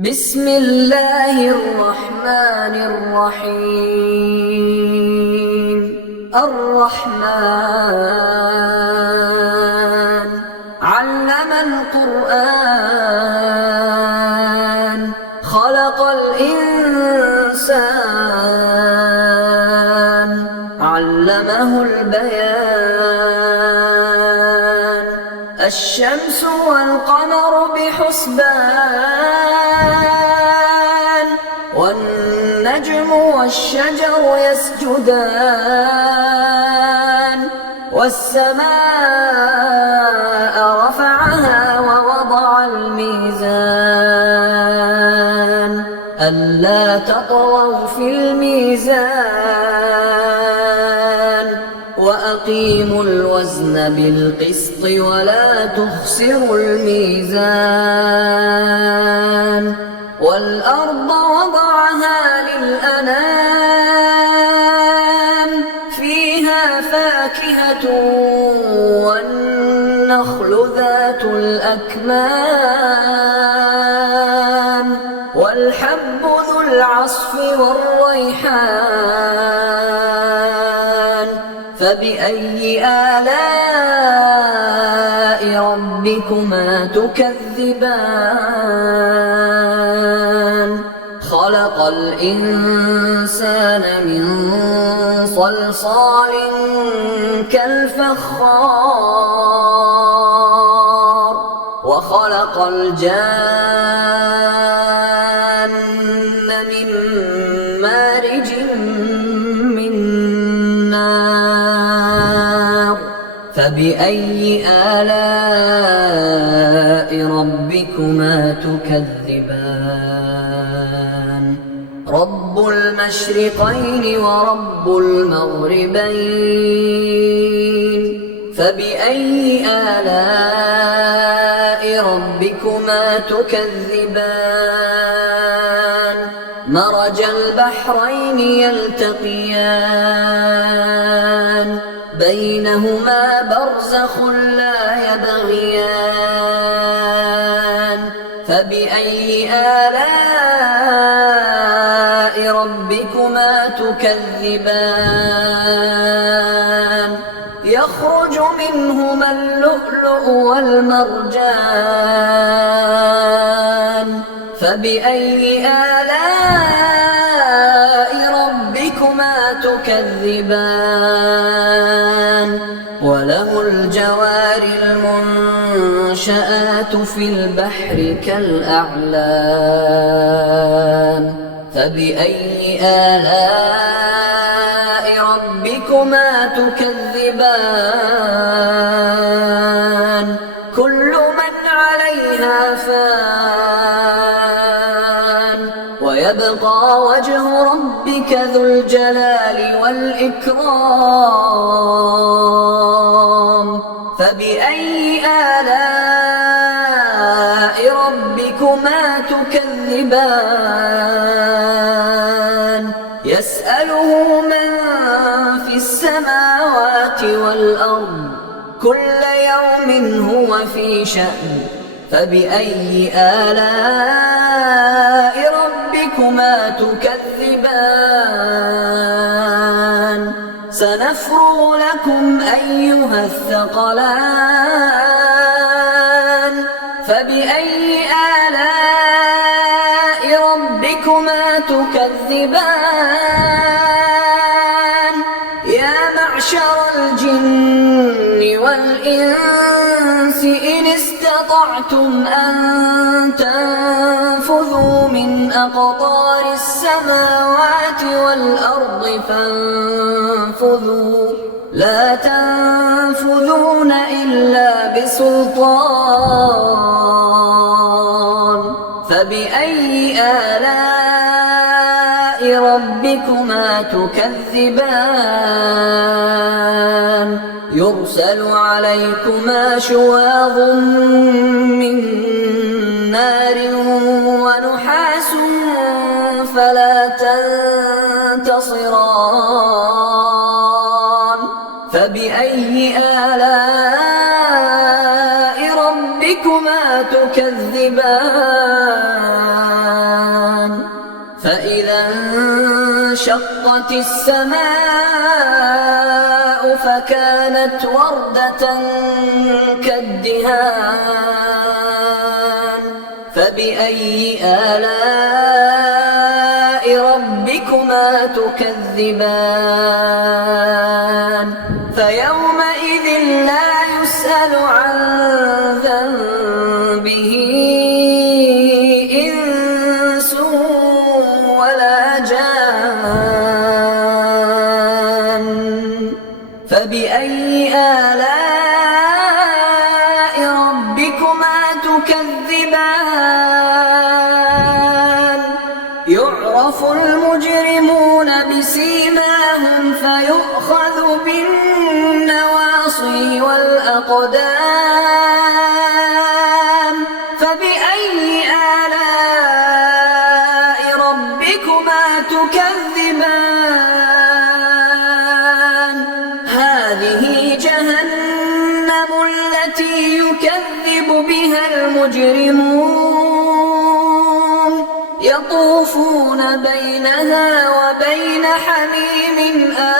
بسم الله الرحمن الرحيم. الرحمن علم القرآن خلق الإنسان علمه البيان. الشمس والقمر بحسبان والنجم والشجر يسجدان والسماء رفعها ووضع الميزان ألا تطغوا في الميزان وأقيموا الوزن بالقسط ولا تخسروا الميزان. والأرض وضعها للأنام فيها فاكهة والنخل ذات الأكمام والحب ذو العصف والريحان. فبأي آلاء ربكما تكذبان؟ خلق الإنسان من صلصال كالفخار وخلق الجان من مارج من نار. فبأي آلاء ربكما تكذبان؟ رب المشرقين ورب المغربين. فبأي آلاء ربكما تكذبان؟ مرج البحرين يلتقيان بينهما برزخ لا يبغيان. فبأي آلاء ربكما تكذبان؟ يخرج منهما اللؤلؤ والمرجان. فبأي آلاء ربكما تكذبان؟ وله الجوار المنشآت في البحر كالأعلام. فبأي آلاء ربكما تكذبان؟ كل من عليها فان ويبقى وجه ربك ذو الجلال والإكرام. فبأي آلاء ربكما تكذبان؟ يسأله من في السماوات والأرض كل يوم هو في شأن. فبأي آلاء ربكما تكذبان؟ سنفرغ لكم أيها الثقلان. فبأي آلاء ربكما تكذبان؟ يا معشر الجن والإنس إن استطعتم أن تنفذوا من أقطار السماوات والأرض فانفذوا لا تنفذون إلا بسلطان. فبأي آلاء ربكما تكذبان؟ يرسل عليكما شواظ من نار ونحاس فلا تنتصران. فبأي آلاء ربكما تكذبان؟ فإذا انشقت السماء فكانت وردة كالدهان فبأي آلاء ربكما تكذبان فيومئذ لا يسأل عن ذنبه إنس ولا جان فبأي آلاء ربكما تكذبان يعرف المجرمون بسيماهم فيؤخذ بالنواصي والأقدام فبأي آلاء ربكما تكذبان هذه جهنم التي يكذب بها المجرمون يطوفون بينها وبين حميم آن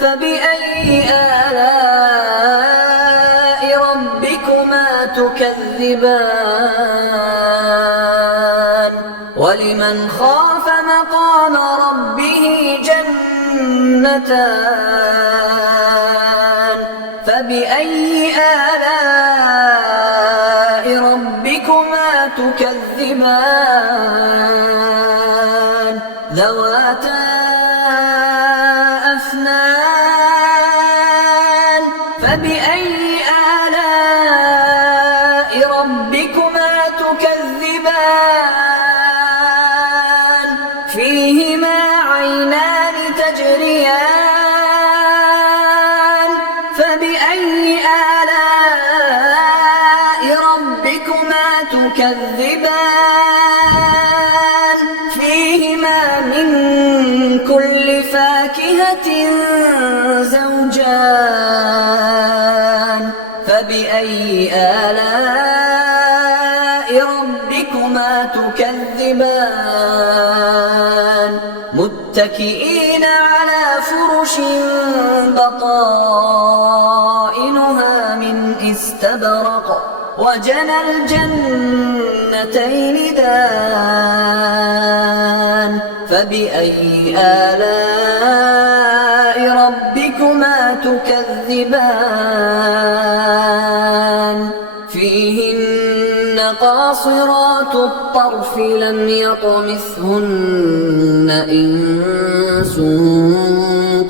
فبأي آلاء ربكما تكذبان ولمن خاف مقام ربه جنتان فبأي آلاء ربكما تكذبان ذواتا أفنان فبأي آلاء ربكما تكذبان فيهما عينان تجريان فبأي آلاء ربكما تكذبان فيهما من كل فاكهة زوجان فبأي آلاء ربكما تكذبان متكئين على فرش بطائنها من استبرق وجنى الجنتين دان فبأي آلاء ربكما تكذبان فيهن قاصرات الطرف لم يطمثهن إنس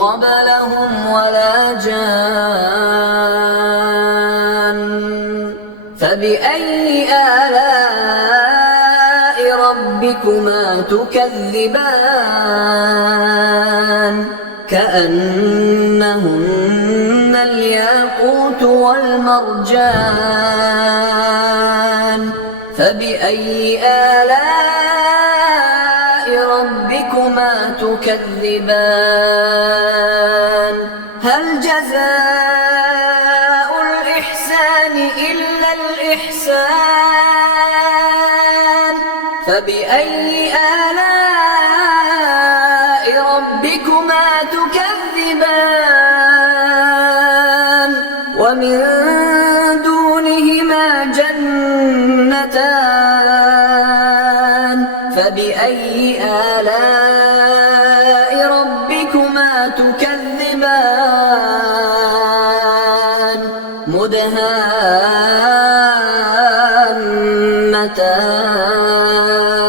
قبلهم ولا جان فبأي آلاء ربكما تكذبان كأنهن الياقوت والمرجان فبأي آلاء ربكما تكذبان هل جزاء الإحسان إلا الإحسان فبأي آلاء ربكما تكذبان ومن دونهما جنتان فبأي آلاء ربكما تكذبان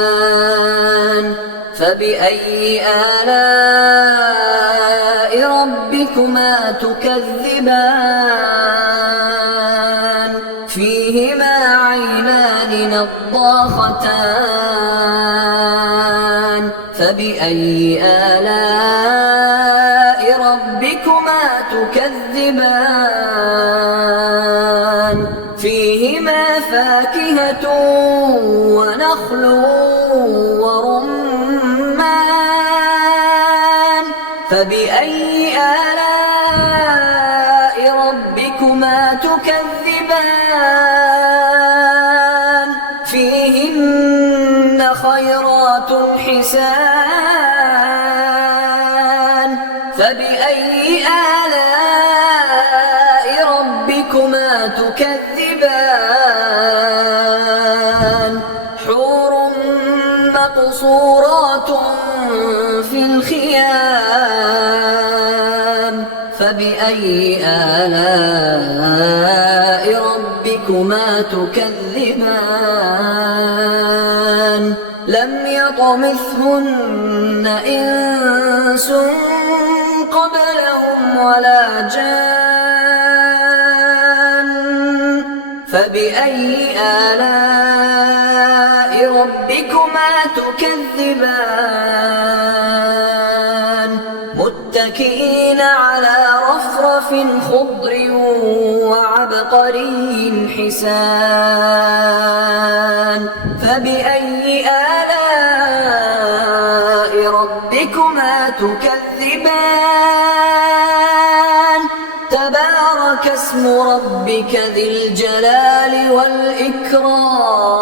مدهامتان فبأي آلاء ربكما تكذبان فيهما عينان نضاختان فبأي آلاء ربكما تكذبان فيهما فاكهة ونخل ورمان فبأي آلاء ربكما تكذبان فيهن خيرات حسان فبأي آلاء ربكما تكذبان حور مقصورات في الخيام فبأي آلاء ربكما تكذبان لم يطمثهن إنس قبلهم ولا جان فبأي آلاء ربكما تكذبان متكئين على رفرف خضر وعبقري حسان فبأي آلاء ربكما تكذبان تبارك اسم ربك ذي الجلال والإكرام